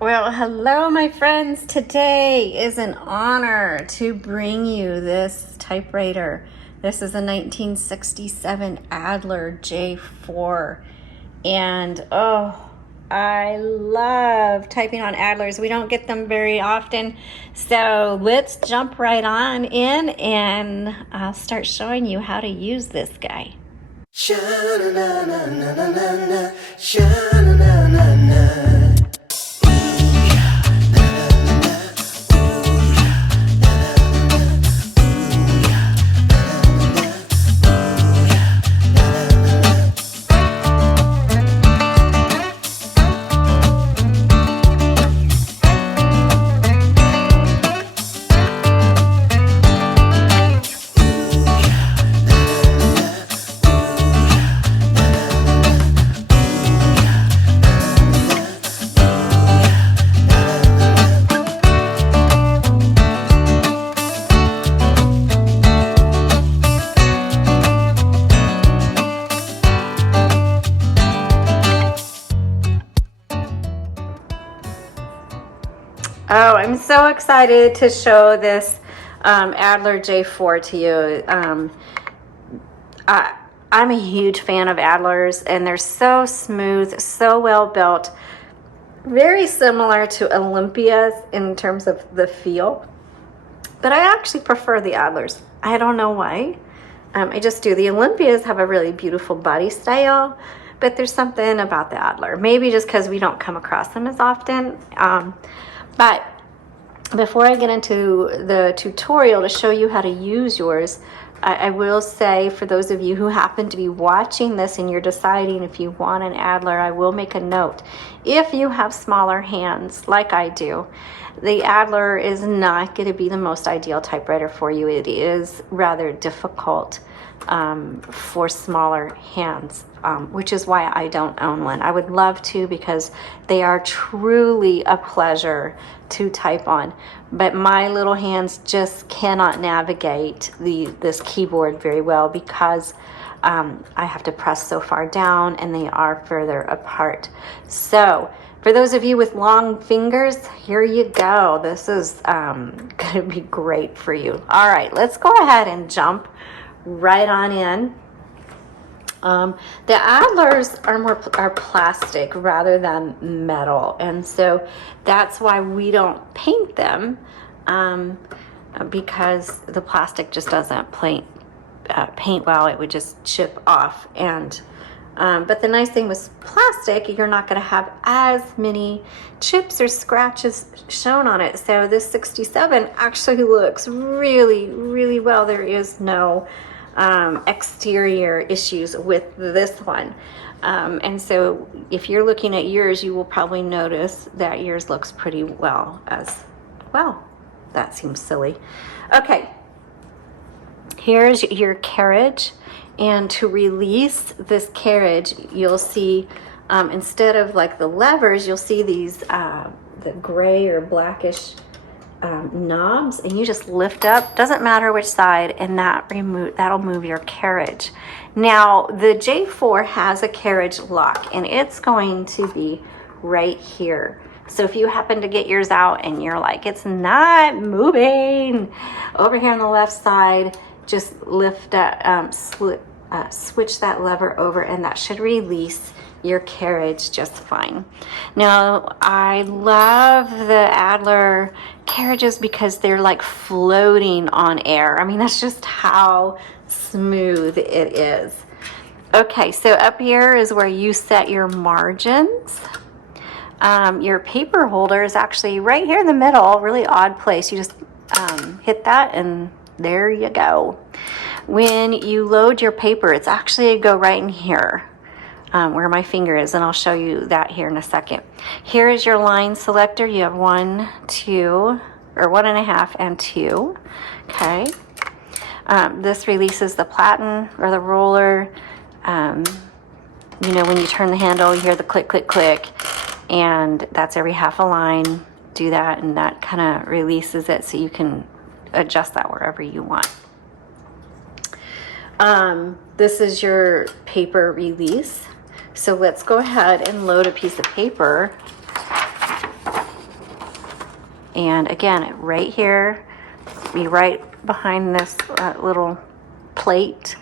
Well, hello, my friends. Today is an honor to bring you this typewriter. This is a 1967 Adler J4. And I love typing on Adlers. We don't get them very often. So let's jump right on in and I'll start showing you how to use this guy. Sha-na-na-na-na-na-na, sha-na-na-na-na. Oh, I'm so excited to show this Adler J4 to you. I'm a huge fan of Adlers, and they're so smooth, so well built, very similar to Olympias in terms of the feel. But I actually prefer the Adlers. I don't know why. I just do. The Olympias have a really beautiful body style, but there's something about the Adler. Maybe just because we don't come across them as often. But before I get into the tutorial to show you how to use yours, I will say, for those of you who happen to be watching this and you're deciding if you want an Adler, I will make a note. If you have smaller hands, like I do, the Adler is not going to be the most ideal typewriter for you. It is rather difficult for smaller hands, which is why I don't own one. I would love to, because they are truly a pleasure to type on, but my little hands just cannot navigate this keyboard very well, because I have to press so far down and they are further apart. So for those of you with long fingers, here you go. This is going to be great for you. All right, let's go ahead and jump right on in. The Adlers are plastic rather than metal, and so that's why we don't paint them, because the plastic just doesn't paint well. It would just chip off. And but the nice thing with plastic, you're not going to have as many chips or scratches shown on it. So this 67 actually looks really, really well. There is no exterior issues with this one, and so if you're looking at yours, you will probably notice that yours looks pretty well as well. That seems silly. Okay, here's your carriage, and to release this carriage, you'll see instead of like the levers, you'll see these the gray or blackish knobs, and you just lift up, doesn't matter which side, and that'll move your carriage. Now the J4 has a carriage lock, and it's going to be right here. So if you happen to get yours out and you're like, it's not moving, over here on the left side, just lift that, switch that lever over, and that should release your carriage just fine. Now, I love the Adler carriages because they're like floating on air. I mean, that's just how smooth it is. Okay, so up here is where you set your margins. Your paper holder is actually right here in the middle, really odd place. You just hit that, and there you go. When you load your paper, it's actually go right in here. Where my finger is, and I'll show you that here in a second. Here is your line selector. You have 1, 2, or 1.5 and 2. Okay. This releases the platen or the roller. You know, when you turn the handle, you hear the click, click, click, and that's every half a line. Do that, and that kind of releases it, so you can adjust that wherever you want. This is your paper release. So let's go ahead and load a piece of paper And again, right here, be right behind this little plate,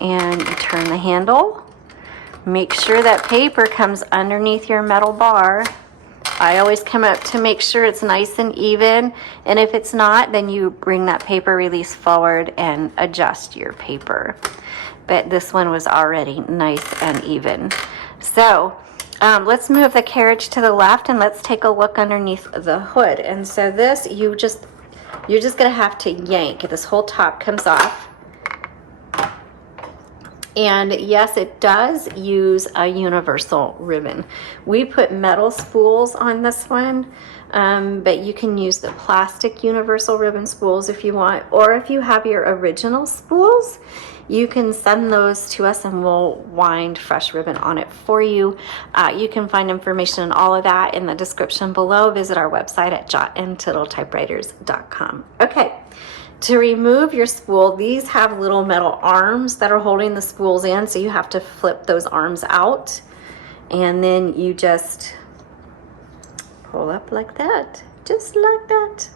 and you turn the handle. Make sure that paper comes underneath your metal bar. I always come up to make sure it's nice and even, and if it's not, then you bring that paper release forward and adjust your paper. But this one was already nice and even. So let's move the carriage to the left, and let's take a look underneath the hood. And so this, you're just gonna have to yank. This whole top comes off. And yes, it does use a universal ribbon. We put metal spools on this one, but you can use the plastic universal ribbon spools if you want, or if you have your original spools, you can send those to us and we'll wind fresh ribbon on it for you. You can find information on all of that in the description below. Visit our website at jotandtittletypewriters.com. Okay. To remove your spool, these have little metal arms that are holding the spools in, so you have to flip those arms out, and then you just pull up like that, just like that.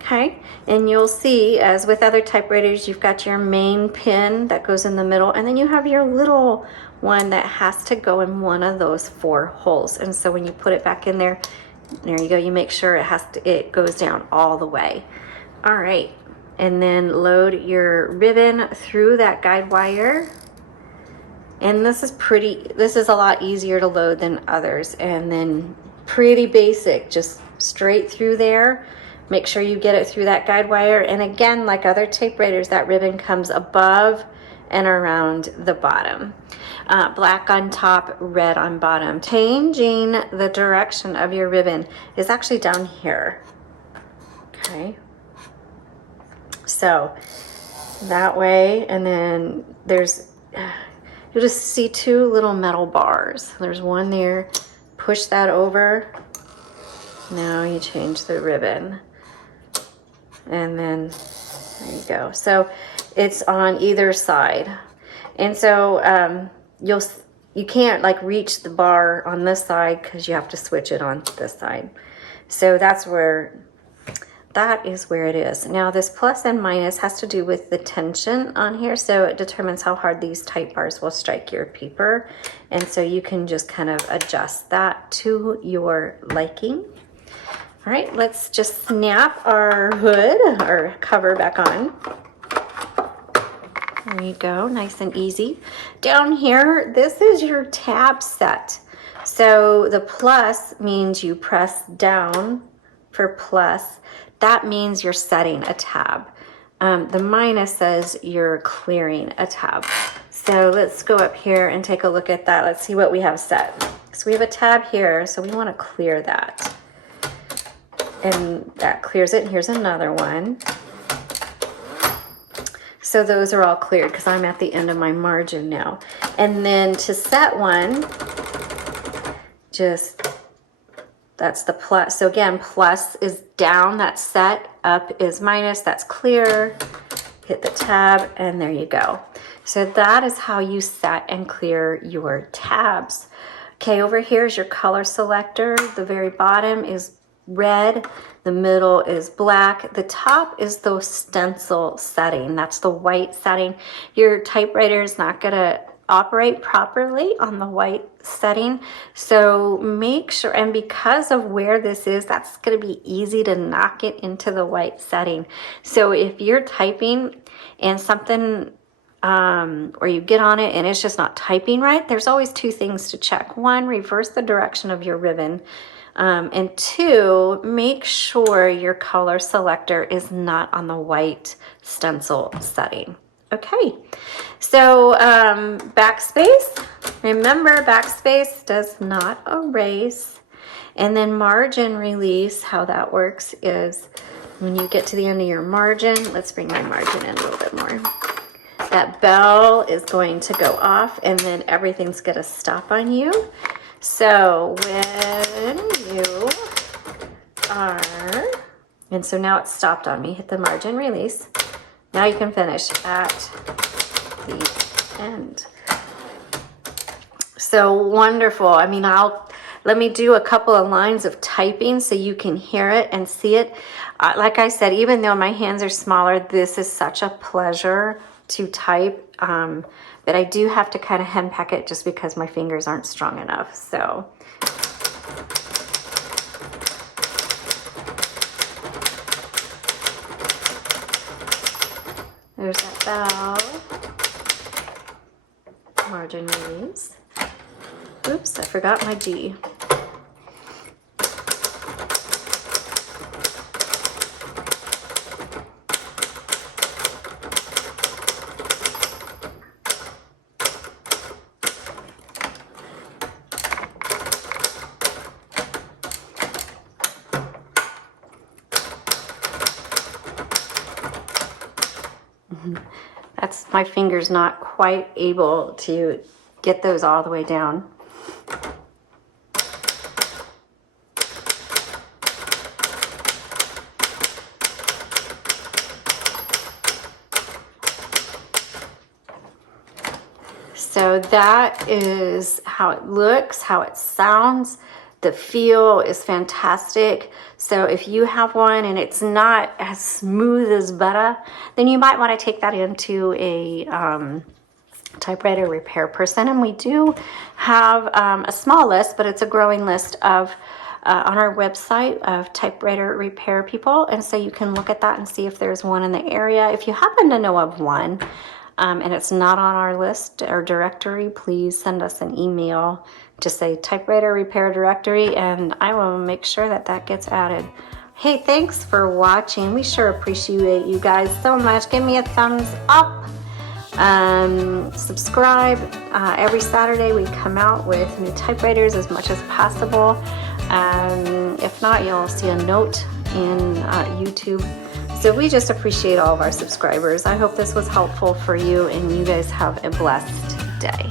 Okay, and you'll see, as with other typewriters, you've got your main pin that goes in the middle, and then you have your little one that has to go in one of those 4 holes. And so when you put it back in there, there you go, you make sure it goes down all the way. All right. And then load your ribbon through that guide wire. And this is a lot easier to load than others. And then pretty basic, just straight through there. Make sure you get it through that guide wire. And again, like other typewriters, that ribbon comes above and around the bottom. Black on top, red on bottom. Changing the direction of your ribbon is actually down here. Okay. So that way, and then you'll just see 2 little metal bars. There's one there, push that over. Now you change the ribbon. And then there you go. So it's on either side. And so you can't like reach the bar on this side because you have to switch it on this side. So that is where it is. Now this plus and minus has to do with the tension on here, so it determines how hard these type bars will strike your paper. And so you can just kind of adjust that to your liking. All right, let's just snap our hood or cover back on. There you go, nice and easy. Down here, this is your tab set. So the plus means you press down for plus. That means you're setting a tab. The minus says you're clearing a tab. So let's go up here and take a look at that. Let's see what we have set. So we have a tab here, so we want to clear that. And that clears it. Here's another one. So those are all cleared because I'm at the end of my margin now. And then to set one, that's the plus. So again, plus is down, that's set, up is minus, that's clear. Hit the tab, and there you go. So that is how you set and clear your tabs. Okay, over here is your color selector. The very bottom is red, the middle is black, the top is the stencil setting. That's the white setting. Your typewriter is not gonna operate properly on the white setting, so make sure, and because of where this is, that's going to be easy to knock it into the white setting. So if you're typing and something or you get on it and it's just not typing right, there's always 2 things to check. 1, reverse the direction of your ribbon, and 2, make sure your color selector is not on the white stencil setting. Okay, so backspace, remember backspace does not erase. And then margin release, how that works is when you get to the end of your margin, let's bring my margin in a little bit more. That bell is going to go off and then everything's going to stop on you. So when you are, and so now it's stopped on me, hit the margin release. Now you can finish at the end. So wonderful. I mean, Let me do a couple of lines of typing so you can hear it and see it. Like I said, even though my hands are smaller, this is such a pleasure to type. But I do have to kind of henpeck it just because my fingers aren't strong enough. So there's that bell. Margin release. Oops, I forgot my G. That's my fingers not quite able to get those all the way down. So that is how it looks, how it sounds. The feel is fantastic. So if you have one and it's not as smooth as butter, then you might want to take that into a typewriter repair person. And we do have a small list, but it's a growing list of on our website of typewriter repair people. And so you can look at that and see if there's one in the area. If you happen to know of one, and it's not on our list or directory, please send us an email to say typewriter repair directory, and I will make sure that that gets added. Hey, thanks for watching. We sure appreciate you guys so much. Give me a thumbs up. Subscribe. Every Saturday we come out with new typewriters as much as possible. If not, you'll see a note in YouTube. So we just appreciate all of our subscribers. I hope this was helpful for you, and you guys have a blessed day.